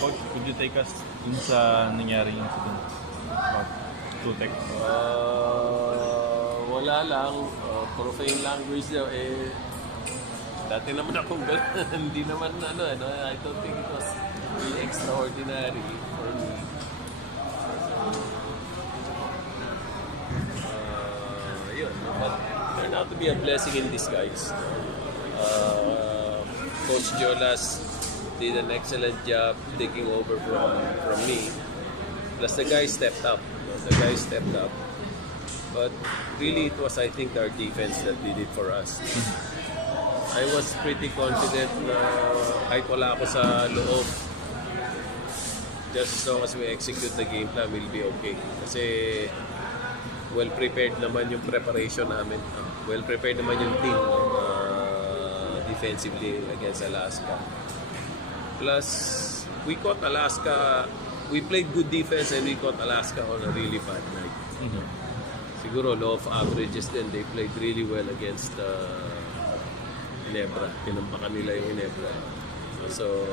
Coach, could you take us dun sa nangyaring incident about Tutek? Wala lang. Profane language daw. Dati naman akong gano'n. Hindi naman I don't think it was really extraordinary for me. Yun. But turned out to be a blessing in disguise. Coach Jolas did an excellent job taking over from me. Plus the guy stepped up. But really it was, I think, our defense that did it for us. I was pretty confident na kahit wala ako sa loob, just as long as we execute the game plan, we'll be okay. Kasi well prepared naman yung preparation namin. Well prepared naman yung team defensively against Alaska. Plus, we caught Alaska. We played good defense and we caught Alaska on a really bad night. Siguro law of averages din. They played really well against Ginebra. Pinampakan nila yung Ginebra. So,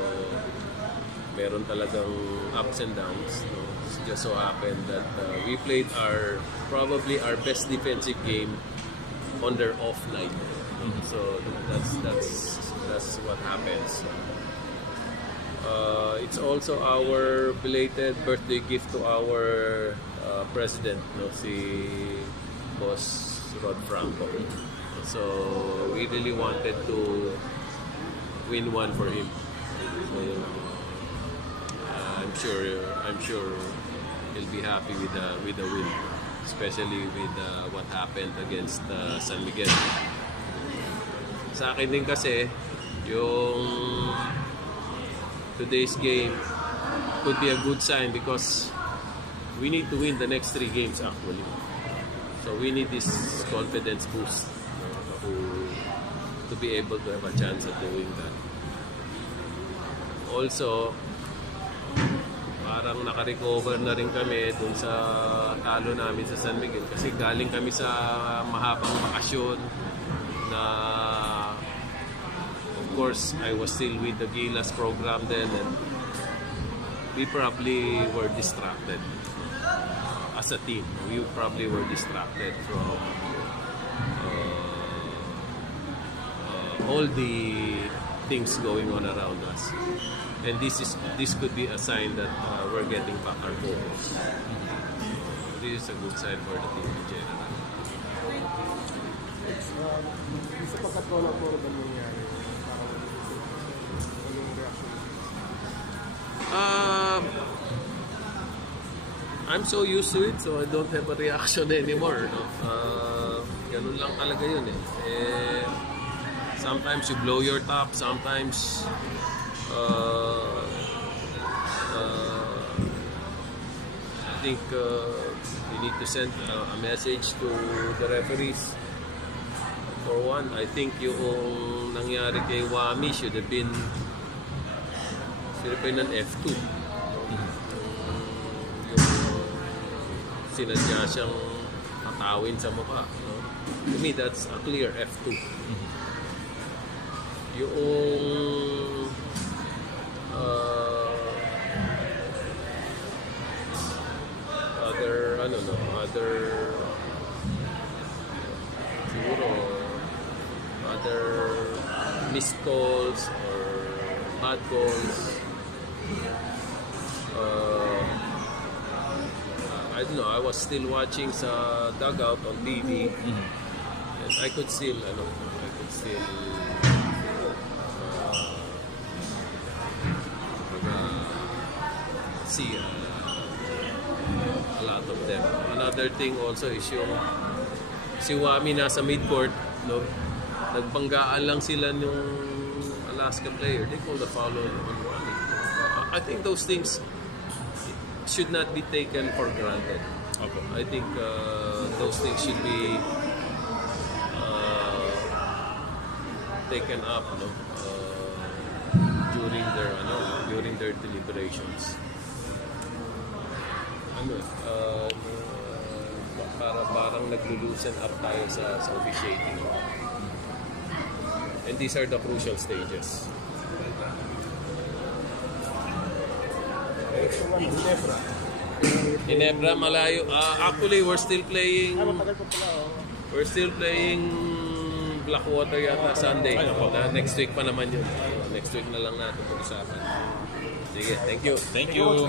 meron talagang ups and downs. No? It just so happened that we played probably our best defensive game on their off night. So that's what happens. It's also our belated birthday gift to our president, si Boss Rod Franco. So we really wanted to win one for him. So, I'm sure he'll be happy with the win, especially with what happened against San Miguel. Sa akin din kasi yung today's game could be a good sign because we need to win the next 3 games actually. So we need this confidence boost to be able to have a chance at doing that. Also, parang naka-recover na rin kami dun sa talo namin sa San Miguel kasi galing kami sa mahabang bakasyon na of course I was still with the Gilas program then and we probably were distracted as a team. We probably were distracted from all the things going on around us, and this could be a sign that we're getting back our focus. This is a good sign for the team in general. Sa pagkatulad po ba nangyari? Anong reaction? I'm so used to it, so I don't have a reaction anymore. No? Ganun lang talaga yun eh. Sometimes you blow your top, sometimes I think you need to send a message to the referees. For one, I think yung nangyari kay Wami should have been an F2. Yung sinadya siyang tatawin sa mukha. No? To me, that's a clear F2. Yung other missed calls or bad calls. I don't know, I was still watching sa dugout on TV and I could still see a lot of them. Another thing also is yung si Wami nasa midcourt, no? Nagbanggaan lang sila yung Alaska player. They called the foul on Wami. I think those things should not be taken for granted. Okay. I think those things should be taken up, no? During their deliberations. Parang naglo-loosen up tayo sa officiating. And these are the crucial stages. Itong ano, Ginebra. Ginebra, malayo. Actually, we're still playing... Matagal pa pala, oh. We're still playing Blackwater yata Sunday. Next week pa naman yun. Next week na lang natin pag-usapan. Sige, thank you. Thank you.